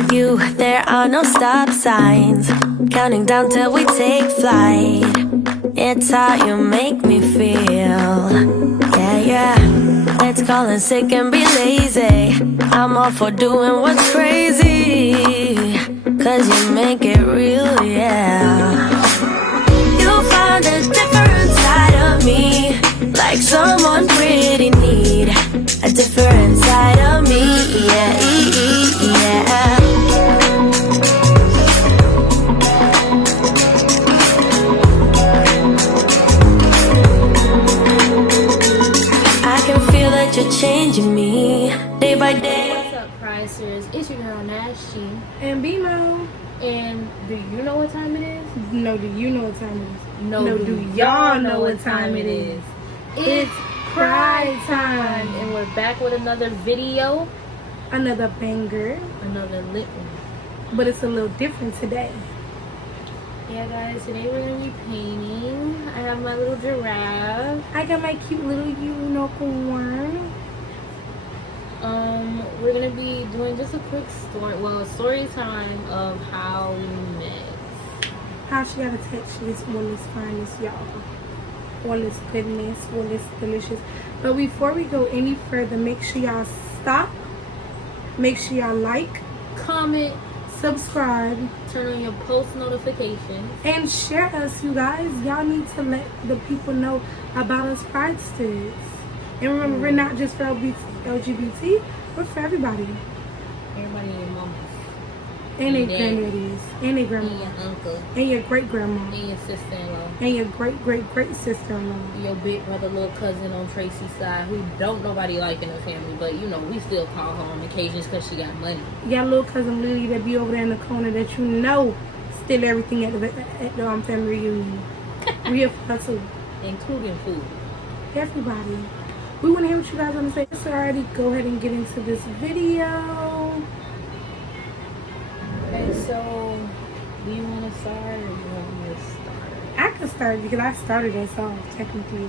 With you, there are no stop signs. Counting down till we take flight. It's how you make me feel. Yeah, yeah. Let's call in sick and be lazy. I'm all for doing what's crazy. Cause you make it real, yeah. You found a different side of me. Like someone pretty neat. A different side of me, yeah, yeah. I can feel that you're changing me day by day. What's up, Pridesters? It's your girl Nasht And BMO. and do you know what time it is? No, do you know what time it is? No, do y'all know what time it is? It's Pride Time. And we're back with another video, Another banger, another lit one. but it's a little different today. Yeah, guys, today we're gonna be painting. I have my little giraffe. I got my cute little unicorn. We're gonna be doing just a quick story time of how we met. How she got attached to this one is finest, y'all. All this goodness, all this delicious. But before we go any further, make sure y'all stop. Make sure y'all like, Comment, subscribe, turn on your post notifications. and share us, you guys. Y'all need to let the people know about us Pridesters. And remember, we're not just for LGBT, we're for everybody. Everybody and your mama. And their And daddy. granddaddies, and their And grandma, your uncle. and your great grandma, And your sister-in-law. and your great sister-in-law. Your big brother, little cousin on Tracy's side, who don't nobody like in her family, but you know, we still call her on occasions because she got money. Your little cousin Lily that be over there in the corner that you know steal everything at the family reunion. We have for her too. Including food. Everybody. We want to hear what you guys want to say. Let's already go ahead and get into this video. Okay, so do you want to start or do you want me to start? I can start because I started us off, technically.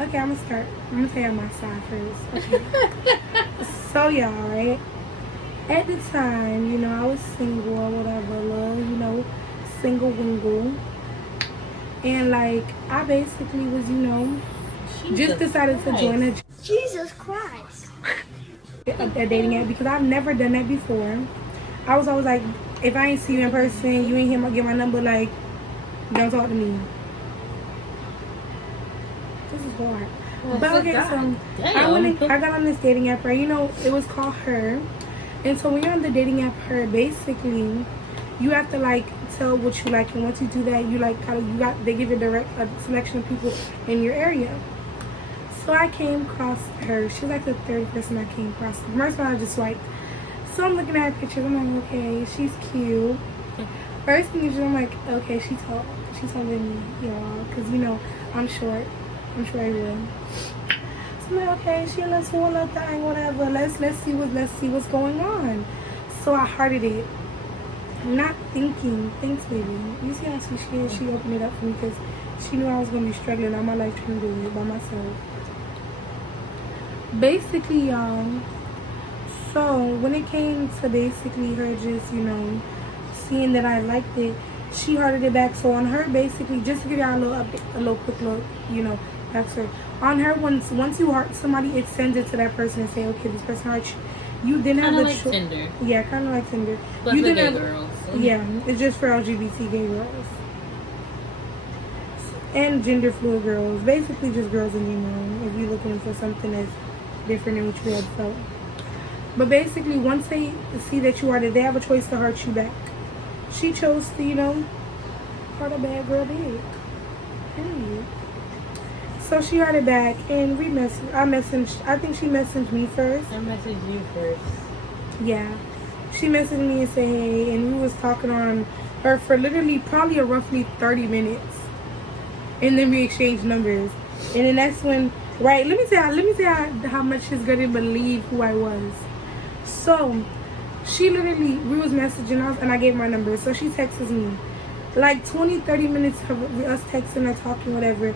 Okay, I'm going to start. I'm going to tell you my side first. Okay. So, y'all, right? At the time, you know, I was single or whatever, single wingle. And, like, I basically was, just decided to join a Jesus Christ. dating app because I've never done that before. I was always like, if I ain't see you in person, you ain't hear me get my number, like, don't talk to me. This is hard. Well, But okay, so I got on this dating app, right? It was called Her. And so when you're on the dating app Her, basically, you have to like tell what you like, and once you do that, they give you a selection of people in your area. So I came across her. She was like the third person I came across. The first one I just swiped. So I'm looking at her pictures. I'm like, okay, she's cute. First thing is, I'm like, okay, she's tall. She's taller than me, y'all. Because, I'm short. I'm sure I will. So I'm like, okay, she a little small little thing, whatever. Let's see what's going on. So I hearted it. Not thinking, thanks, baby. You see how sweet she is? She opened it up for me because she knew I was going to be struggling all my life trying to do it by myself. Basically, y'all, so when it came to basically her just, seeing that I liked it, she hearted it back. So on her, basically, just to give y'all a little update, a little quick look, backstory. On her, once you heart somebody, it sends it to that person and say, okay, this person hearts you. You didn't have the like Tinder. Yeah, kind of like Tinder. But you for didn't gay have, girls. Yeah, it's just for LGBT gay girls. And gender fluid girls. Basically just girls in general. If you're looking for something that's different than what you had felt. But basically, once they see that you are there, they have a choice to hurt you back. She chose to, hurt a bad girl big. Period. So she heard it back, and I think she messaged me first. I messaged you first. Yeah. She messaged me and said, hey, and we was talking on her for literally probably roughly 30 minutes. And then we exchanged numbers. And then that's when, right, let me say how much this girl didn't believe who I was. So, she literally, we was messaging us, and I gave my number. So she texts me. Like 20-30 minutes of us texting or talking, whatever.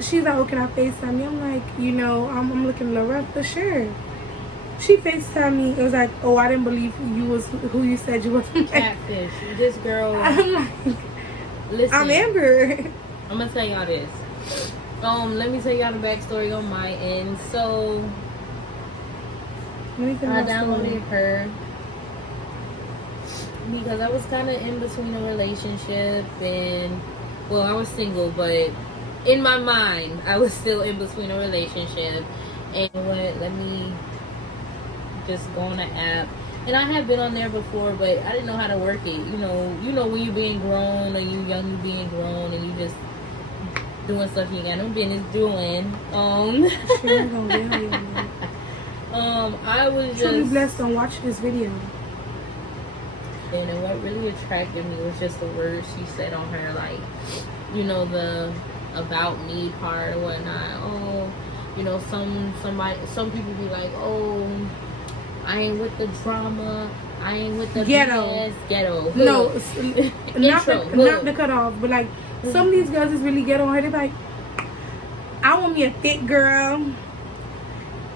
She's like, oh, can I FaceTime you? I'm like, I'm looking a little rough, but sure. She FaceTimed me. It was like, oh, I didn't believe you was who you said you was. Catfish. This girl. I'm like, listen. I'm Amber. I'm gonna tell y'all this. Let me tell y'all the backstory on my end. So I downloaded her because I was kind of in between a relationship and, well, I was single, but in my mind, I was still in between a relationship. And let me just go on the app. And I had been on there before, but I didn't know how to work it. You know when you being grown, or you young, you being grown, and you just doing stuff you ain't got no business doing. I was truly just blessed on watching this video. And what really attracted me was just the words she said on her, like, you know, the about me part or whatnot. Oh, you know, some people be like, oh, I ain't with the drama, I ain't with the ghetto. BS. Ghetto. No, not Intro, the cut off, but like some of these girls is really ghetto on her. They're like, I want me a thick girl.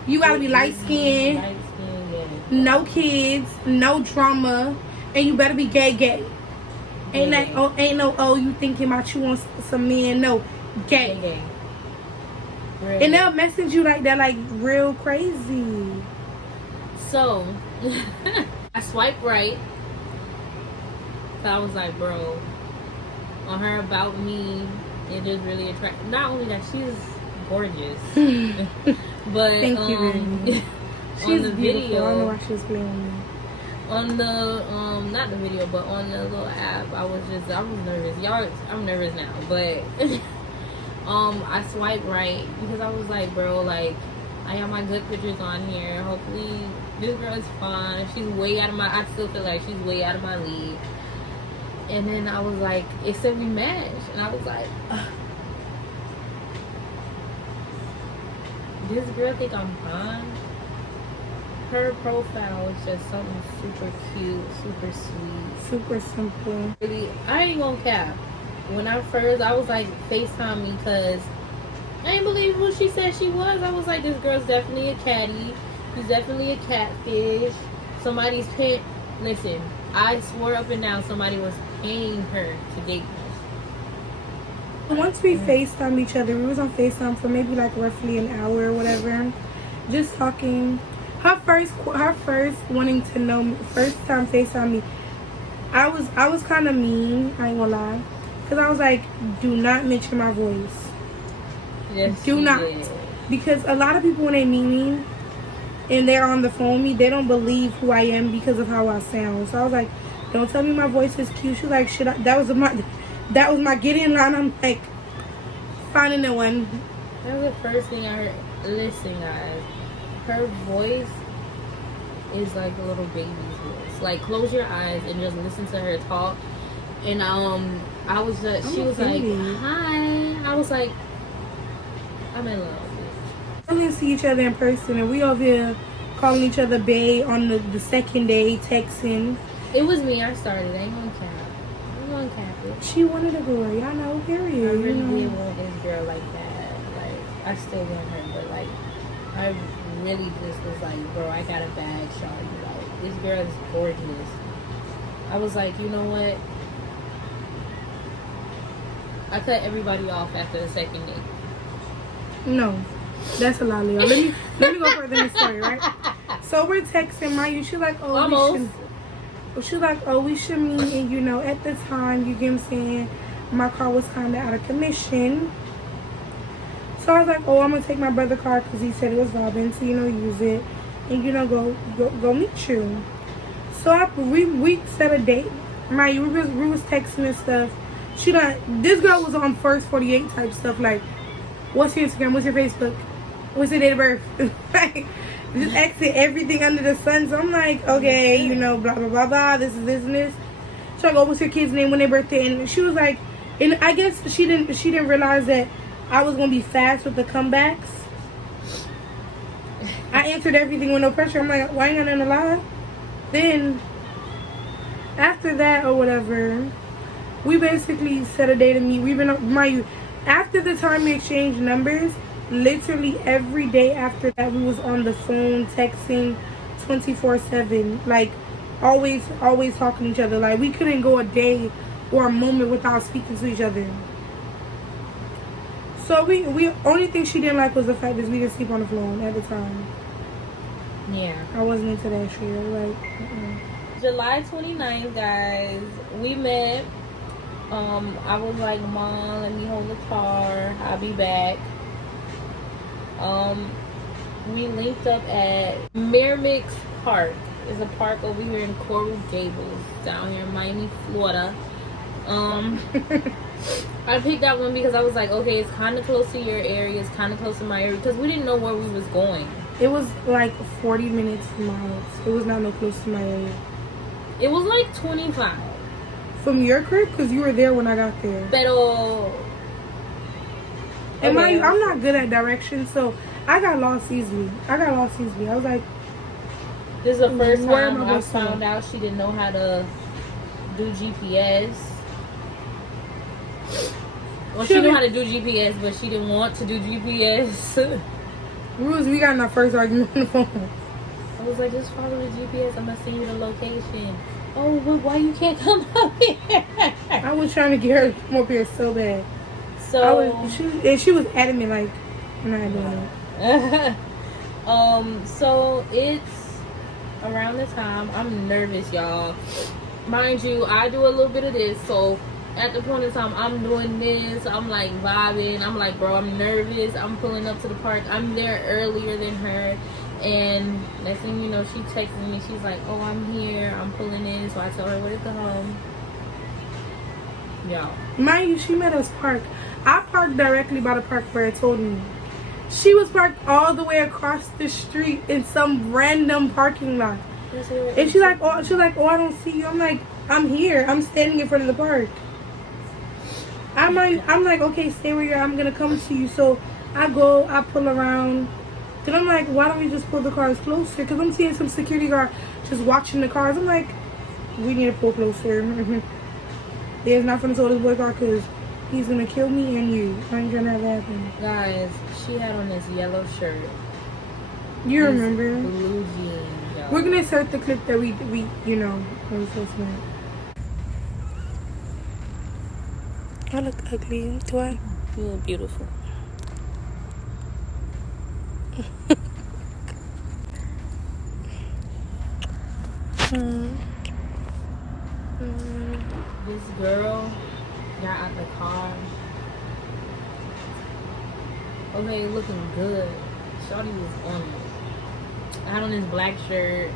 You gotta be light skinned, yeah. no kids, no drama, and you better be gay. Ain't that? Oh, ain't no. Oh, you thinking about you want some men? No, gay. Really. And they'll message you like that, like real crazy. So I swiped right. So I was like, bro, on her about me, it just really attracted. Not only that, she's gorgeous, but thank you very much. She's the beautiful. video, I don't know why she was playing with me. on the not the video, but on the little app, I was nervous. Y'all, I'm nervous now, but I swiped right because I was like, bro, like, I got my good pictures on here. Hopefully this girl is fine. She's way out of I still feel like she's way out of my league. And then I was like, it said we matched, and I was like, ugh. This girl think I'm fine. Her profile was just something super cute, super sweet, Super simple. really. I ain't gonna cap. When I was like, FaceTime me, because I didn't believe who she said she was. I was like, this girl's definitely a catty. She's definitely a catfish. Somebody's paying. Listen, I swore up and down somebody was paying her to date me. Once we FaceTimed each other, we was on FaceTime for maybe like roughly an hour or whatever, just talking. Her first wanting to know me, first time FaceTime me, I was kind of mean. I ain't gonna lie, because I was like, do not mention my voice. Yes, Do not, did. because a lot of people when they meet me and they're on the phone with me, they don't believe who I am because of how I sound. So I was like, don't tell me my voice is cute. She's like, shit, that was my get in line. I'm like, find a new one. That was the first thing I heard. Listen, guys, her voice is like a little baby's voice. Like, close your eyes and just listen to her talk. And I was just, she was like, hi. I was like, I'm in love. We didn't see each other in person, and we over here calling each other bae on the second day, texting. It was me. I started. I ain't gonna cap. I'm gonna cap it. She wanted a girl, y'all know, period. I really you know? did want this girl like that. Like, I still want her, but like, I really just was like, bro, I got a bag, shawty. Like, this girl is gorgeous. I was like, you know what? I cut everybody off after the second date. No, that's a lie, Leo. Let me go further in the story, right? So we're texting Maya. She's like, oh, we should meet. And you know, at the time, you get what I'm saying, my car was kind of out of commission. So I was like, oh, I'm gonna take my brother's car because he said it was robbing, so use it, and go meet you. So we set a date. Maya, we was texting and stuff. This girl was on first 48 type stuff, like, what's your Instagram? What's your Facebook? What's your date of birth? Like, just exit everything under the sun. So I'm like, okay, blah, blah, blah, blah. This is this and this. So I go, what's your kid's name, when their birthday? And she was like, and I guess she didn't realize that I was going to be fast with the comebacks. I answered everything with no pressure. I'm like, why ain't got nothing to lie? Then, after that or whatever, we basically set a day to meet. We've been, after the time we exchanged numbers, literally every day after that, we was on the phone, texting 24/7. Like, always talking to each other. Like, we couldn't go a day or a moment without speaking to each other. So we only thing she didn't like was the fact that we didn't sleep on the phone at the time. Yeah. I wasn't into that shit. I was like, July 29th, guys, we met. I was like, Mom, let me hold the car. I'll be back. We linked up at Merrimack Park. It's a park over here in Coral Gables, down here in Miami, Florida. I picked that one because I was like, okay, it's kind of close to your area, it's kind of close to my area, because we didn't know where we was going. it was like 40 minutes from my house. It was not no close to my area. It was like 25. From your crib? Because you were there when I got there. Pero... And okay. I'm not good at directions, so I got lost easily. I was like, This is the first where time am I I supposed to go? found out she didn't know how to do GPS. Well, she knew how to do GPS, but she didn't want to do GPS. Rules, we got in our first argument on the phone. I was like, just follow the GPS. I'm going to send you the location. Oh, well, why you can't come up here? I was trying to get her to come up here so bad. So, She was adamant, like, I'm not doing it. So it's around the time. I'm nervous, y'all. Mind you, I do a little bit of this, so at the point in time I'm doing this, I'm like vibing, I'm like, bro, I'm nervous, I'm pulling up to the park, I'm there earlier than her, and next thing you know, she texts me, she's like, oh, I'm here, I'm pulling in, so I tell her where to come. Y'all, Mind you, she met us parked. I parked directly by the park where it told me. She was parked all the way across the street in some random parking lot. And she's like, oh, I don't see you. I'm like, I'm here. I'm standing in front of the park. I'm like, okay, stay where you're at. I'm gonna come to you. So I go, I pull around. Then I'm like, why don't we just pull the cars closer? Because I'm seeing some security guard just watching the cars. I'm like, we need to pull closer. There's not gonna tow this boy car because he's gonna kill me and you. I ain't gonna have that happen. guys, she had on this yellow shirt. You This remember? blue jeans, y'all. We're gonna insert the clip that we you know, was so smart. I look ugly, do I? You look beautiful. This girl got out the car. Okay, looking good. Shawty was on it. I had on this black shirt.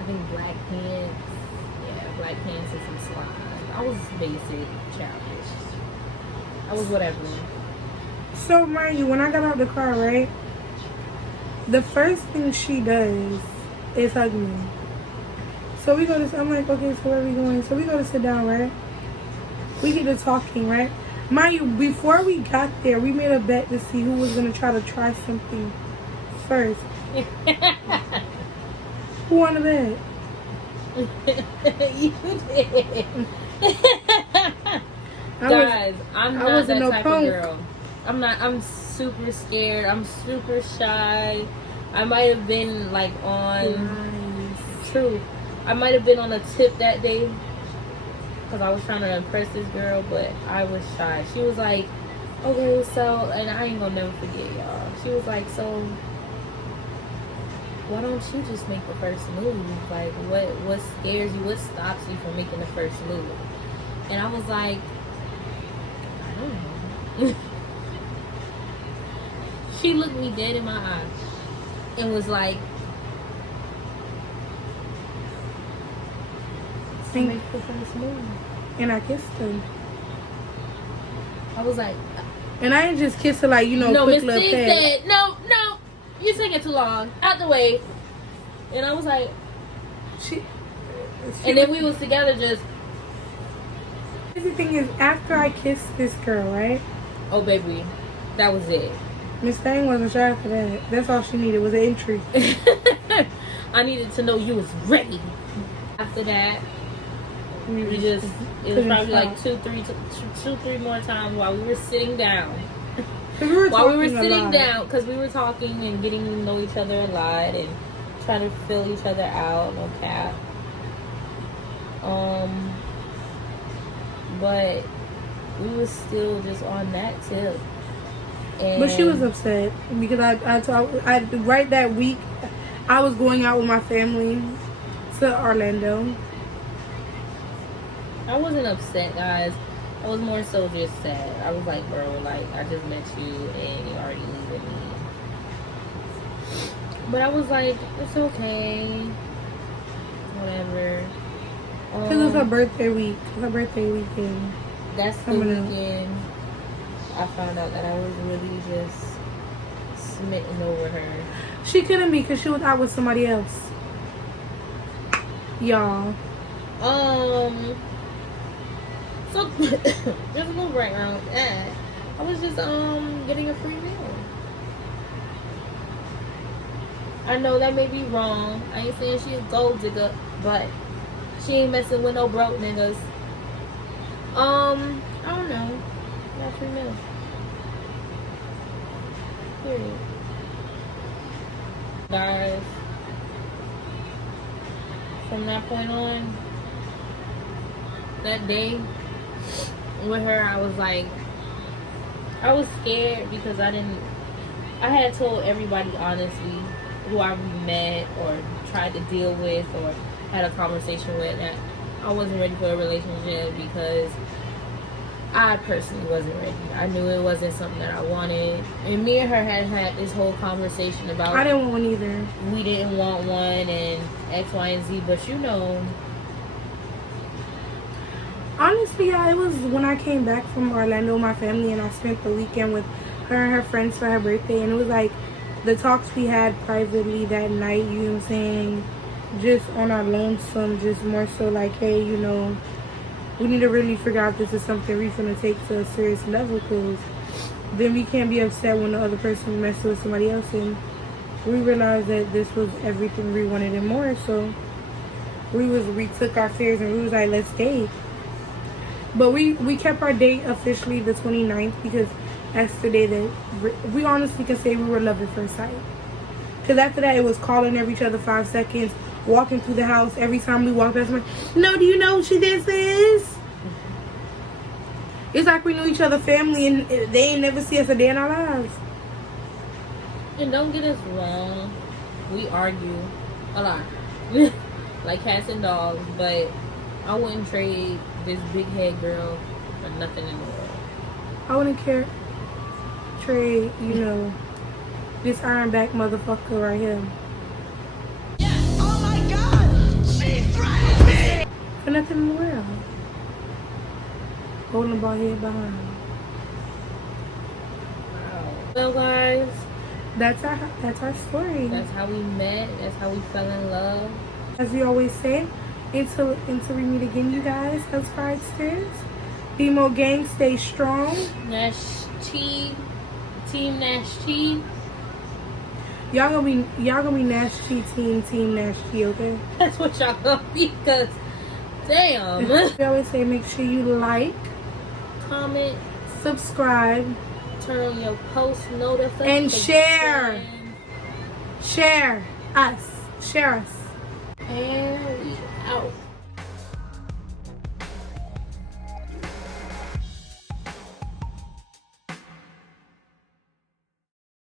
I think black pants. Yeah, black pants and some slides. I was basic, childish. I was whatever. So mind you, when I got out the car, right? The first thing she does is hug me. So we go to, I'm like, okay, so where are we going? So we go to sit down, right? We get to talking, right? Mind you, before we got there, we made a bet to see who was going to try something first. Who won the bet? You did. Guys, I'm not that type of girl. I'm super scared. I'm super shy. I might have been like on truth. I might have been on a tip that day because I was trying to impress this girl, but I was shy. She was like, okay, so, and I ain't gonna never forget, y'all. She was like, so why don't you just make the first move? Like, what scares you? What stops you from making the first move? And I was like, I don't know. She looked me dead in my eyes and was like, make the first move. And I kissed her. I was like, and I didn't just kiss her like, you know, no, quick Miss little Thing pat. said, no, you're taking too long. Out the way. And I was like, and then we was together just. The thing is, after I kissed this girl, right? Oh, baby. That was it. Miss Thing wasn't shy after that. That's all she needed was an entry. I needed to know you was ready. After that, we just, it was probably like two, three more times while we were sitting down. while we were sitting down, because we were talking and getting to know each other a lot and trying to fill each other out, no cap. But we was still just on that tip. But she was upset because I right that week I was going out with my family to Orlando. I wasn't upset, guys. I was more so just sad. I was like, bro, like, I just met you and you already leaving me. But I was like, it's okay. Whatever. Because it's her birthday week. Her birthday weekend. That's the weekend I found out that I was really just smitten over her. She couldn't be because she was out with somebody else. Y'all. So there's no background with that. I was just getting a free meal. I know that may be wrong. I ain't saying she's a gold digger, but she ain't messing with no broke niggas. I don't know. Got free meal. Period. Guys, from that point on, that day with her, I was like, I was scared because I had told everybody honestly who I met or tried to deal with or had a conversation with that I wasn't ready for a relationship because I personally wasn't ready. I knew it wasn't something that I wanted. And me and her had this whole conversation about, I didn't want one either. We didn't want one and X, Y, and Z, but you know. Honestly, yeah, it was when I came back from Orlando with my family and I spent the weekend with her and her friends for her birthday, and it was like the talks we had privately that night, you know what I'm saying, just on our lonesome, just more so like, hey, you know, we need to really figure out if this is something we're gonna take to a serious level, because then we can't be upset when the other person messes with somebody else. And we realized that this was everything we wanted and more, so we took our fears and we was like, let's date. But we kept our date officially the 29th because that's the day that we honestly can say we were love at first sight. Because after that, it was calling every each other 5 seconds, walking through the house. Every time we walked past, I'm like, no, do you know who she this is? It's like we knew each other family and they ain't never see us a day in our lives. And don't get us wrong, we argue a lot. Like cats and dogs, but I wouldn't trade this big head girl for nothing in the world. I wouldn't trade, you know, this iron back motherfucker right here. Yes! Oh my God! She threatened me! For nothing in the world. Holding the ball head behind. Wow. Well, guys, That's our story. that's how we met. That's how we fell in love. As we always say, until we meet again, you guys, as Pridesters, be more gang, stay strong. Nasht T, Team Nasht T. Y'all gonna be Nasht team Nasht, okay? That's what y'all gonna be, because damn. We always say, make sure you like, Comment, subscribe, turn on your post notifications, and share us. And we out.